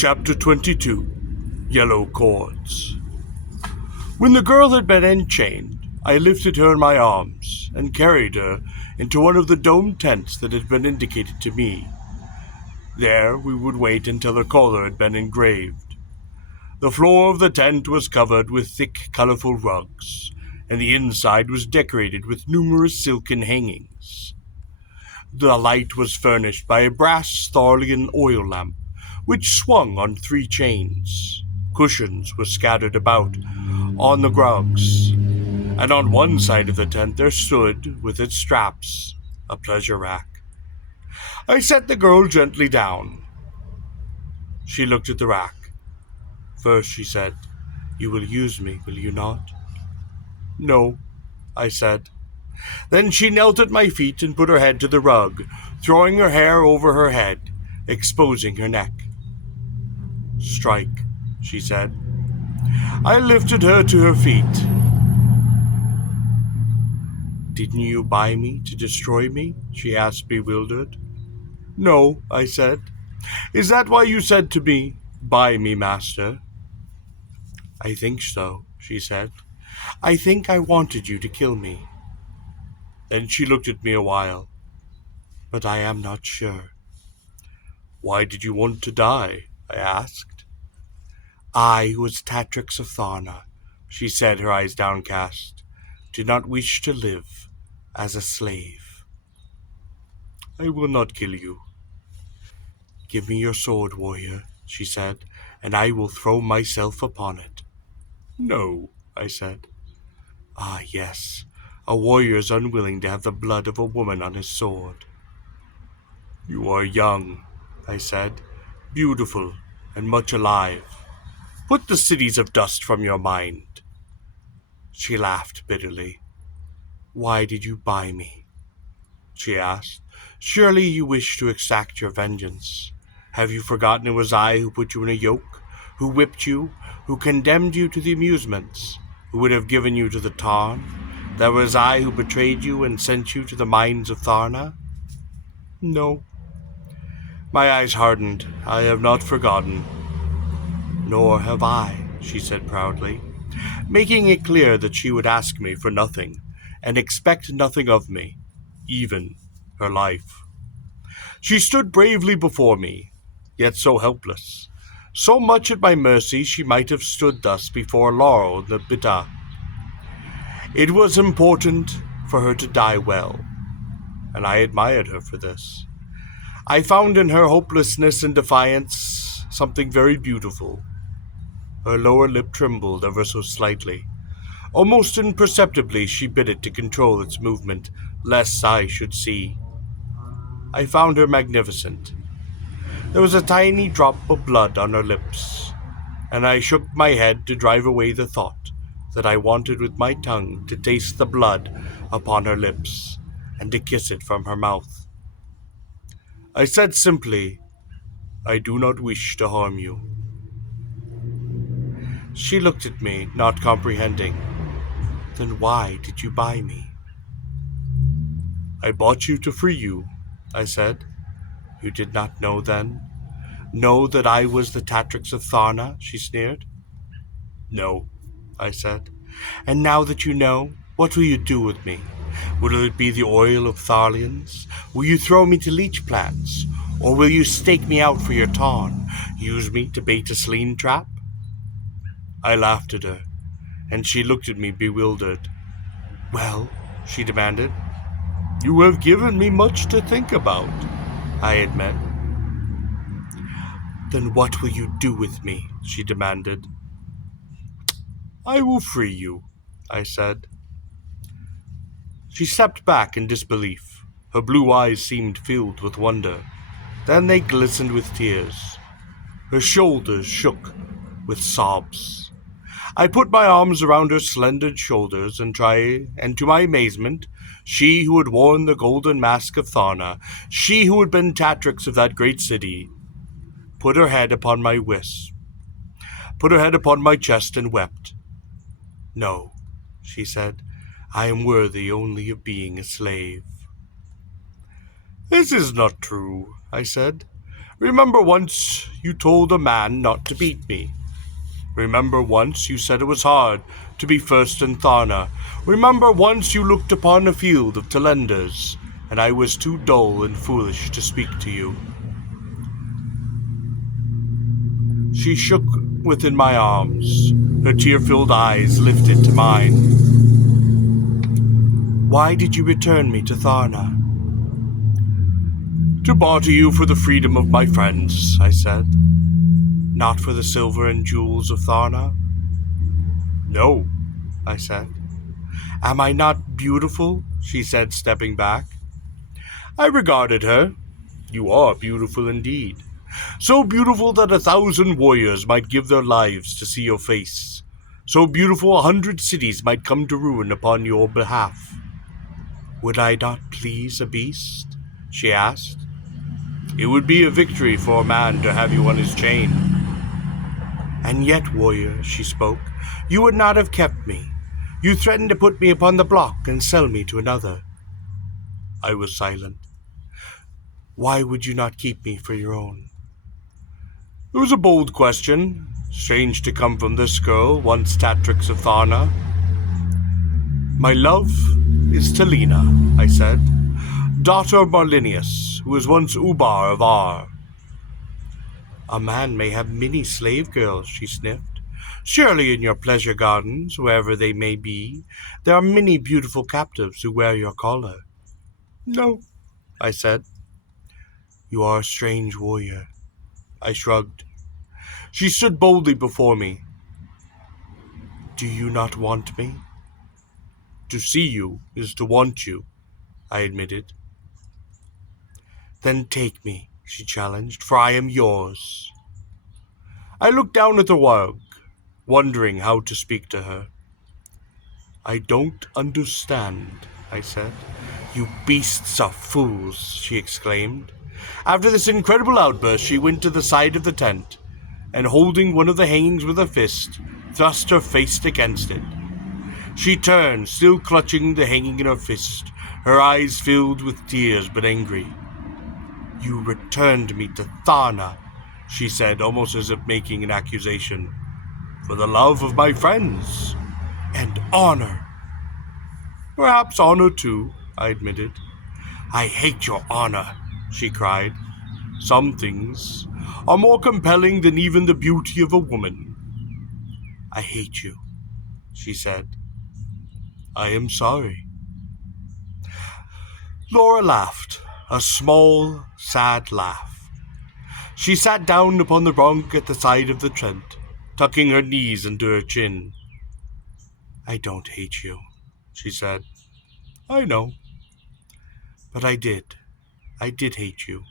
Chapter 22 Yellow Cords. When the girl had been enchained, I lifted her in my arms and carried her into one of the domed tents that had been indicated to me. There we would wait until her collar had been engraved. The floor of the tent was covered with thick, colorful rugs, and the inside was decorated with numerous silken hangings. The light was furnished by a brass Tharlian oil lamp, which swung on 3 chains. Cushions were scattered about on the rugs, and on one side of the tent there stood, with its straps, a pleasure rack. I set the girl gently down. She looked at the rack. First she said, "You will use me, will you not?" "No," I said. Then she knelt at my feet and put her head to the rug, throwing her hair over her head, exposing her neck. "Strike," she said. I lifted her to her feet. "Didn't you buy me to destroy me?" she asked, bewildered. "No," I said. "Is that why you said to me, 'Buy me, master'?" "I think so," she said. "I think I wanted you to kill me." Then she looked at me a while. "But I am not sure." "Why did you want to die?" I asked. "I, who was Tatrix of Tharna," she said, her eyes downcast, "do not wish to live as a slave." "I will not kill you." "Give me your sword, warrior," she said, "and I will throw myself upon it." "No," I said. "Ah, yes, a warrior is unwilling to have the blood of a woman on his sword." "You are young," I said, "beautiful and much alive. Put the cities of dust from your mind." She laughed bitterly. "Why did you buy me?" she asked. "Surely you wish to exact your vengeance. Have you forgotten it was I who put you in a yoke, who whipped you, who condemned you to the amusements, who would have given you to the Tarn? That was I who betrayed you and sent you to the mines of Tharna?" "No." My eyes hardened. "I have not forgotten." "Nor have I," she said proudly, making it clear that she would ask me for nothing and expect nothing of me, even her life. She stood bravely before me, yet so helpless. So much at my mercy she might have stood thus before Laurel the Bita. It was important for her to die well, and I admired her for this. I found in her hopelessness and defiance something very beautiful. Her lower lip trembled ever so slightly. Almost imperceptibly she bit it to control its movement, lest I should see. I found her magnificent. There was a tiny drop of blood on her lips, and I shook my head to drive away the thought that I wanted with my tongue to taste the blood upon her lips and to kiss it from her mouth. I said simply, "I do not wish to harm you." She looked at me, not comprehending. "Then why did you buy me?" "I bought you to free you," I said. "You did not know then? Know that I was the Tatrix of Tharna?" she sneered. "No," I said. "And now that you know, what will you do with me? Will it be the oil of Tharlians? Will you throw me to leech plants? Or will you stake me out for your Tarn, use me to bait a sleen trap?" I laughed at her, and she looked at me bewildered. "Well," she demanded. "You have given me much to think about," I admit. "Then what will you do with me?" she demanded. "I will free you," I said. She stepped back in disbelief. Her blue eyes seemed filled with wonder. Then they glistened with tears. Her shoulders shook with sobs. I put my arms around her slender shoulders and to my amazement, she who had worn the golden mask of Tharna, she who had been Tatrix of that great city, put her head upon my chest and wept. "No," she said, "I am worthy only of being a slave." "This is not true," I said. "Remember once you told a man not to beat me. Remember once you said it was hard to be first in Tharna. Remember once you looked upon a field of Talenders, and I was too dull and foolish to speak to you. She shook within my arms, her tear-filled eyes lifted to mine. Why did you return me to Tharna? To barter you for the freedom of my friends, I said. Not for the silver and jewels of Tharna? No, I said. Am I not beautiful? She said, stepping back. I regarded her. You are beautiful indeed. So beautiful that 1,000 warriors might give their lives to see your face. So beautiful 100 cities might come to ruin upon your behalf. Would I not please a beast? She asked. It would be a victory for a man to have you on his chain. And yet, warrior, she spoke, you would not have kept me. You threatened to put me upon the block and sell me to another. I was silent. Why would you not keep me for your own? It was a bold question, strange to come from this girl, once Tatrix of Tharna. My love is Talina, I said, daughter of Marlinius, who was once Ubar of Ar. A man may have many slave girls, she sniffed. Surely in your pleasure gardens, wherever they may be, there are many beautiful captives who wear your collar. No, I said. You are a strange warrior. I shrugged. She stood boldly before me. Do you not want me? To see you is to want you, I admitted. Then take me, she challenged, for I am yours. I looked down at the rug, wondering how to speak to her. I don't understand, I said. You beasts are fools, she exclaimed. After this incredible outburst, she went to the side of the tent, and holding one of the hangings with her fist, thrust her face against it. She turned, still clutching the hanging in her fist, her eyes filled with tears but angry. You returned me to Tharna, she said, almost as if making an accusation, for the love of my friends and honor. Perhaps honor too, I admitted. I hate your honor, she cried. Some things are more compelling than even the beauty of a woman. I hate you, she said. I am sorry. Laura laughed, a small, sad laugh. She sat down upon the bunk at the side of the tent, tucking her knees into her chin. I don't hate you, she said. I know. But I did. I did hate you.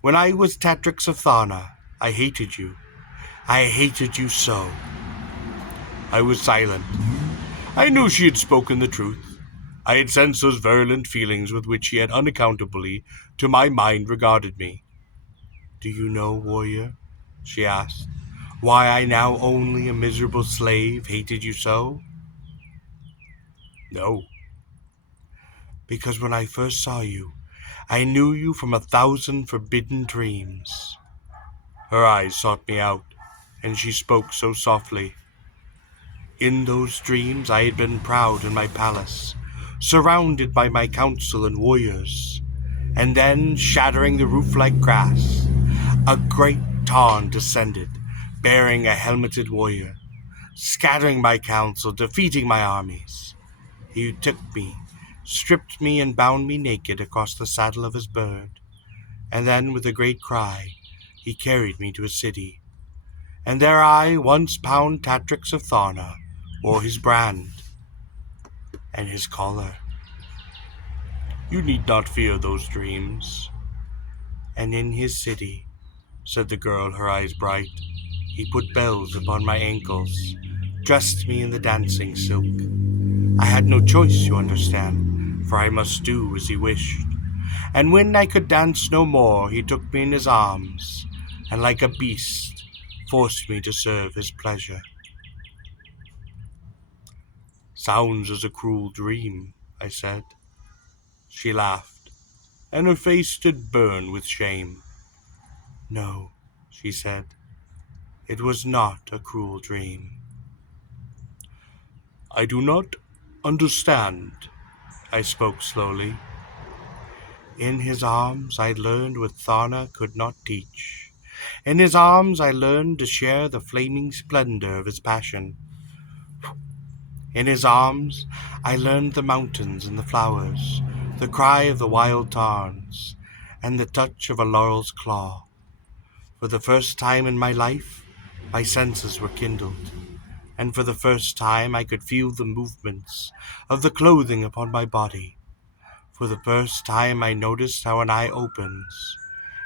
When I was Tatrix of Tharna, I hated you. I hated you so. I was silent. I knew she had spoken the truth. I had sensed those virulent feelings with which she had unaccountably, to my mind, regarded me. Do you know, warrior, she asked, why I now only a miserable slave hated you so? No. Because when I first saw you, I knew you from 1,000 forbidden dreams. Her eyes sought me out, and she spoke so softly. In those dreams I had been proud in my palace, surrounded by my council and warriors, and then, shattering the roof like grass, a great Tarn descended, bearing a helmeted warrior, scattering my council, defeating my armies. He took me, stripped me, and bound me naked across the saddle of his bird, and then, with a great cry, he carried me to a city. And there I, once Pound Tatrix of Tharna, wore his brand and his collar. You need not fear those dreams. And in his city, said the girl, her eyes bright, he put bells upon my ankles, dressed me in the dancing silk. I had no choice, you understand, for I must do as he wished. And when I could dance no more, he took me in his arms, and like a beast, forced me to serve his pleasure. Sounds as a cruel dream, I said. She laughed, and her face did burn with shame. No, she said. It was not a cruel dream. I do not understand, I spoke slowly. In his arms I learned what Tharna could not teach. In his arms I learned to share the flaming splendor of his passion. In his arms I learned the mountains and the flowers, the cry of the wild tarns, and the touch of a laurel's claw. For the first time in my life, my senses were kindled, and for the first time I could feel the movements of the clothing upon my body. For the first time I noticed how an eye opens,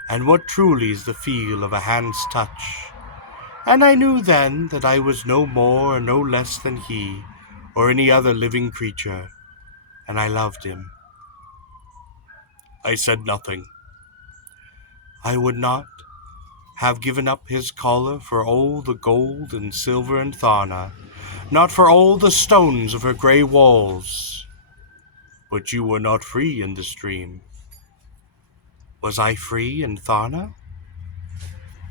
and what truly is the feel of a hand's touch. And I knew then that I was no more or no less than he, or any other living creature, and I loved him. I said nothing. I would not have given up his collar for all the gold and silver in Tharna, not for all the stones of her grey walls. But you were not free in this dream. Was I free in Tharna?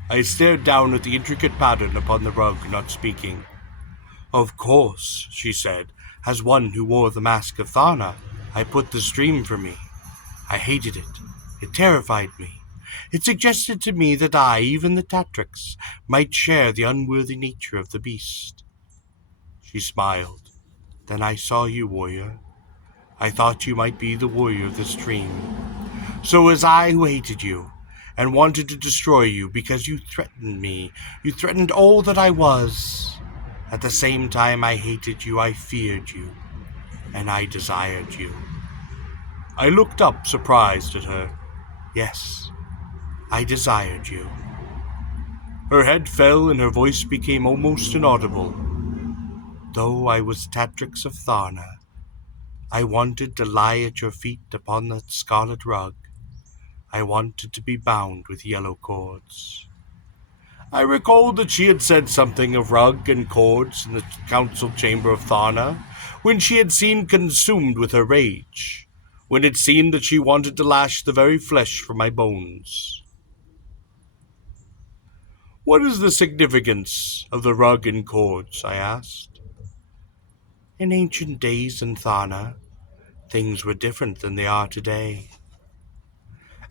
I stared down at the intricate pattern upon the rug, not speaking. Of course, she said, as one who wore the mask of Tharna, I put this dream for me. I hated it. It terrified me. It suggested to me that I, even the Tatrix, might share the unworthy nature of the beast. She smiled. Then I saw you, warrior. I thought you might be the warrior of this dream. So was I who hated you, and wanted to destroy you because you threatened me. You threatened all that I was. At the same time I hated you, I feared you, and I desired you. I looked up, surprised at her. Yes, I desired you. Her head fell and her voice became almost inaudible. Though I was Tatrix of Tharna, I wanted to lie at your feet upon that scarlet rug. I wanted to be bound with yellow cords. I recalled that she had said something of rug and cords in the council chamber of Tharna, when she had seemed consumed with her rage, when it seemed that she wanted to lash the very flesh from my bones. What is the significance of the rug and cords? I asked. In ancient days in Tharna, things were different than they are today.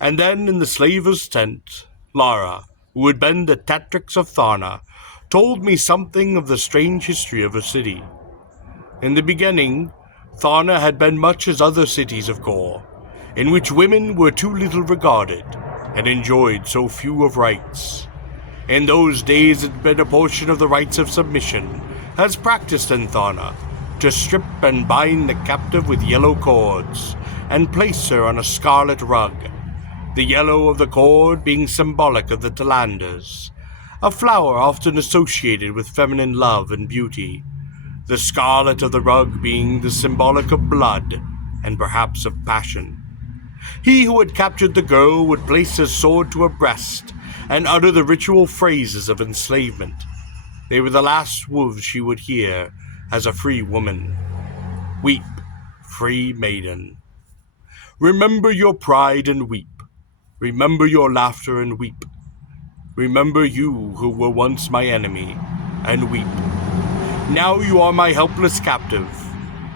And then in the slaver's tent, Lara, who had been the Tatrix of Tharna, told me something of the strange history of her city. In the beginning, Tharna had been much as other cities of Gor, in which women were too little regarded and enjoyed so few of rights. In those days it had been a portion of the rites of submission, as practiced in Tharna, to strip and bind the captive with yellow cords, and place her on a scarlet rug, the yellow of the cord being symbolic of the Talanders, a flower often associated with feminine love and beauty, the scarlet of the rug being the symbolic of blood and perhaps of passion. He who had captured the girl would place his sword to her breast and utter the ritual phrases of enslavement. They were the last words she would hear as a free woman. Weep, free maiden. Remember your pride and weep. Remember your laughter and weep. Remember you who were once my enemy, and weep. Now you are my helpless captive.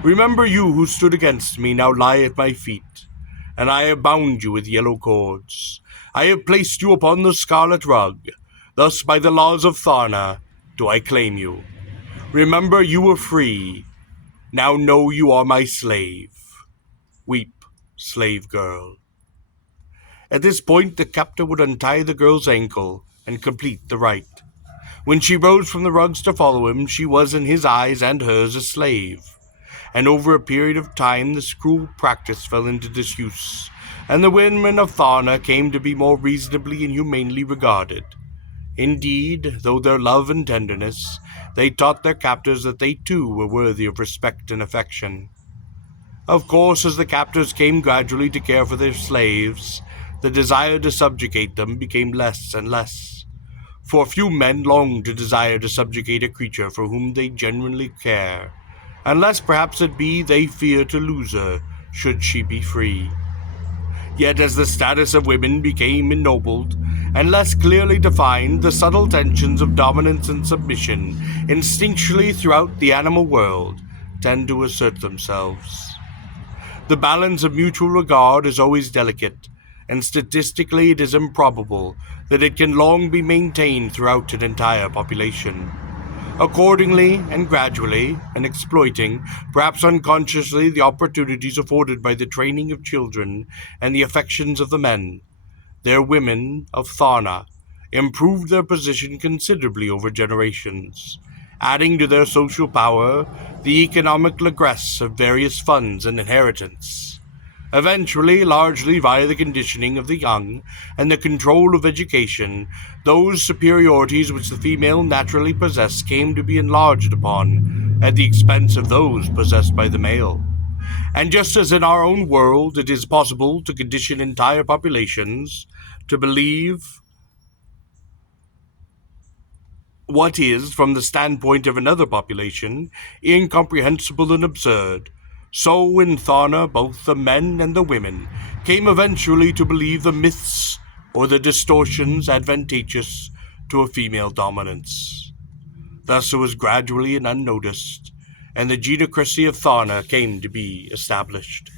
Remember you who stood against me now lie at my feet, and I have bound you with yellow cords. I have placed you upon the scarlet rug. Thus by the laws of Tharna do I claim you. Remember you were free. Now know you are my slave. Weep, slave girl. At this point the captor would untie the girl's ankle and complete the rite. When she rose from the rugs to follow him, she was in his eyes and hers a slave. And over a period of time this cruel practice fell into disuse, and the women of Tharna came to be more reasonably and humanely regarded. Indeed, though their love and tenderness, they taught their captors that they too were worthy of respect and affection. Of course, as the captors came gradually to care for their slaves, the desire to subjugate them became less and less. For few men long to desire to subjugate a creature for whom they genuinely care, unless perhaps it be they fear to lose her, should she be free. Yet as the status of women became ennobled and less clearly defined, the subtle tensions of dominance and submission instinctually throughout the animal world tend to assert themselves. The balance of mutual regard is always delicate, and statistically it is improbable that it can long be maintained throughout an entire population. Accordingly, and gradually, and exploiting, perhaps unconsciously, the opportunities afforded by the training of children and the affections of the men, their women of Tharna improved their position considerably over generations, adding to their social power the economic regress of various funds and inheritance. Eventually, largely via the conditioning of the young and the control of education, those superiorities which the female naturally possessed came to be enlarged upon at the expense of those possessed by the male. And just as in our own world it is possible to condition entire populations to believe what is, from the standpoint of another population, incomprehensible and absurd, so in Tharna both the men and the women came eventually to believe the myths or the distortions advantageous to a female dominance. Thus it was gradually and unnoticed, and the genocracy of Tharna came to be established.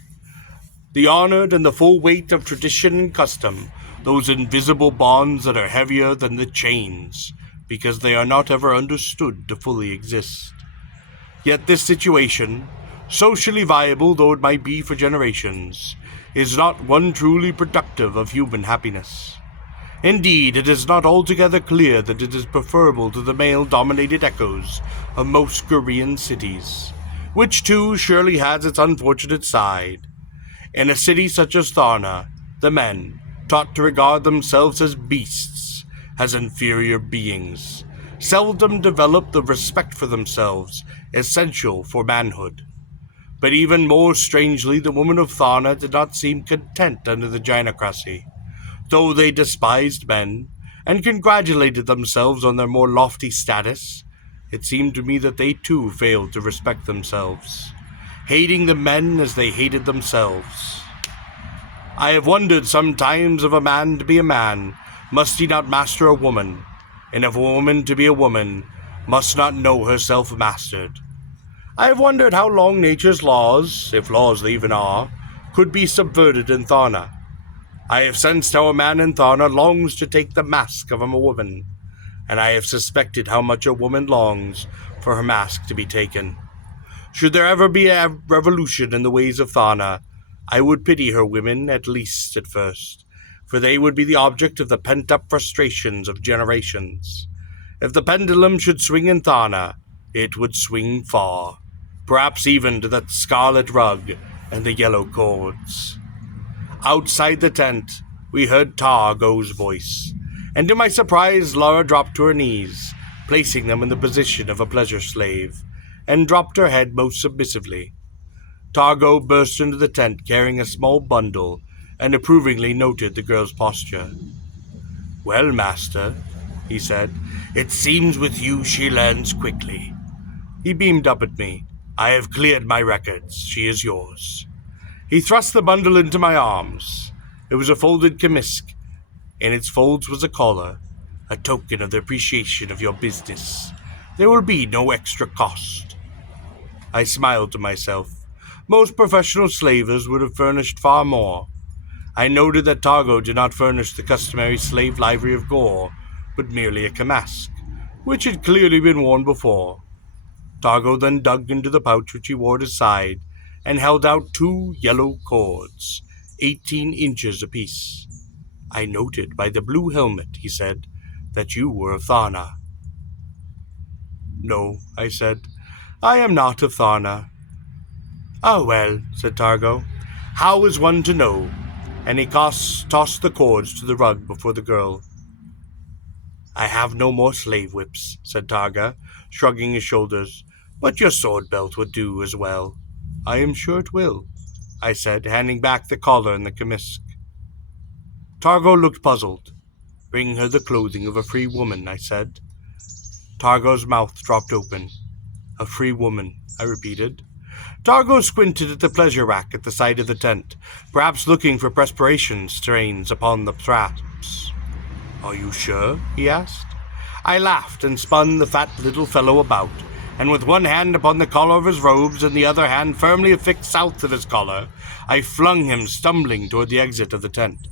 The honored and the full weight of tradition and custom, those invisible bonds that are heavier than the chains, because they are not ever understood to fully exist. Yet this situation, socially viable though it might be for generations, is not one truly productive of human happiness. Indeed, it is not altogether clear that it is preferable to the male-dominated echoes of most Korean cities, which too surely has its unfortunate side. In a city such as Tharna, the men, taught to regard themselves as beasts, as inferior beings, seldom develop the respect for themselves essential for manhood. But even more strangely, the women of Tharna did not seem content under the gynocracy. Though they despised men and congratulated themselves on their more lofty status, it seemed to me that they too failed to respect themselves, hating the men as they hated themselves. I have wondered sometimes if a man to be a man, must he not master a woman, and if a woman to be a woman, must not know herself mastered. I have wondered how long nature's laws, if laws they even are, could be subverted in Tharna. I have sensed how a man in Tharna longs to take the mask of a woman, and I have suspected how much a woman longs for her mask to be taken. Should there ever be a revolution in the ways of Tharna, I would pity her women, at least at first, for they would be the object of the pent-up frustrations of generations. If the pendulum should swing in Tharna, it would swing far, perhaps even to that scarlet rug and the yellow cords. Outside the tent, we heard Targo's voice, and to my surprise Laura dropped to her knees, placing them in the position of a pleasure slave, and dropped her head most submissively. Targo burst into the tent carrying a small bundle, and approvingly noted the girl's posture. "Well, master," he said, "it seems with you she learns quickly." He beamed up at me. "I have cleared my records. She is yours." He thrust the bundle into my arms. It was a folded kamisk. In its folds was a collar, a token of the appreciation of your business. There will be no extra cost. I smiled to myself. Most professional slavers would have furnished far more. I noted that Targo did not furnish the customary slave livery of Gor, but merely a kamask, which had clearly been worn before. Targo then dug into the pouch which he wore at his side, and held out 2 yellow cords, 18 inches apiece. "I noted by the blue helmet," he said, "that you were of Tharna." "No," I said, "I am not of Tharna." "Ah, well," said Targo, "how is one to know?" And he tossed the cords to the rug before the girl. "I have no more slave whips," said Targa, shrugging his shoulders, "but your sword belt would do as well." "I am sure it will," I said, handing back the collar and the kamisk. Targo looked puzzled. "Bring her the clothing of a free woman," I said. Targo's mouth dropped open. "A free woman," I repeated. Dargo squinted at the pleasure rack at the side of the tent, perhaps looking for perspiration stains upon the straps. "Are you sure?" he asked. I laughed and spun the fat little fellow about, and with one hand upon the collar of his robes and the other hand firmly affixed south of his collar, I flung him stumbling toward the exit of the tent.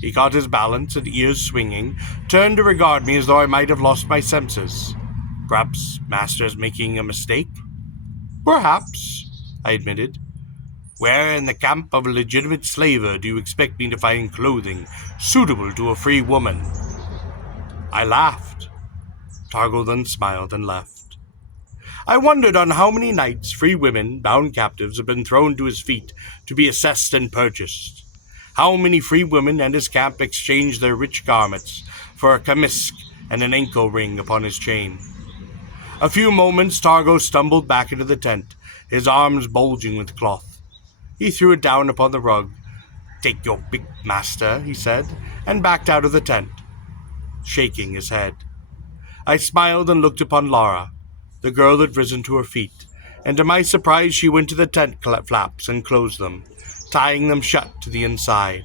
He caught his balance and, ears swinging, turned to regard me as though I might have lost my senses. "Perhaps Master's making a mistake?" "Perhaps," I admitted. "Where in the camp of a legitimate slaver do you expect me to find clothing suitable to a free woman?" I laughed. Targo then smiled and left. I wondered on how many nights free women, bound captives, have been thrown to his feet to be assessed and purchased. How many free women and his camp exchanged their rich garments for a kamisk and an ankle ring upon his chain. A few moments Targo stumbled back into the tent, his arms bulging with cloth. He threw it down upon the rug. "Take your pick, master," he said, and backed out of the tent, shaking his head. I smiled and looked upon Laura. The girl had risen to her feet, and to my surprise she went to the tent flaps and closed them, tying them shut to the inside.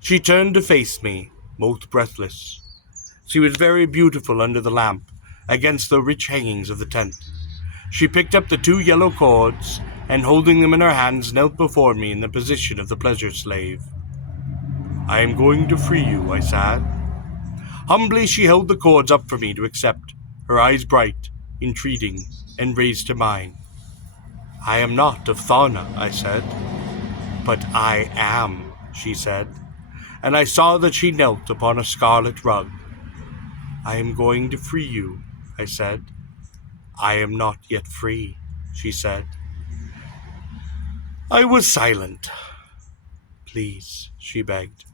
She turned to face me, most breathless. She was very beautiful under the lamp, against the rich hangings of the tent. She picked up the 2 yellow cords, and holding them in her hands knelt before me in the position of the pleasure slave. "I am going to free you," I said. Humbly she held the cords up for me to accept, her eyes bright, entreating, and raised to mine. "I am not of Tharna," I said. "But I am," she said, and I saw that she knelt upon a scarlet rug. "I am going to free you," I said. "I am not yet free," she said. I was silent. "Please," she begged.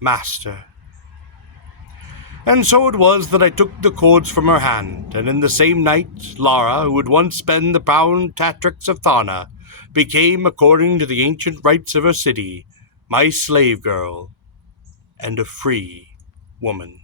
"Master." And so it was that I took the cords from her hand, and in the same night, Lara, who had once been the proud Tatrix of Tharna, became, according to the ancient rites of her city, my slave girl and a free woman.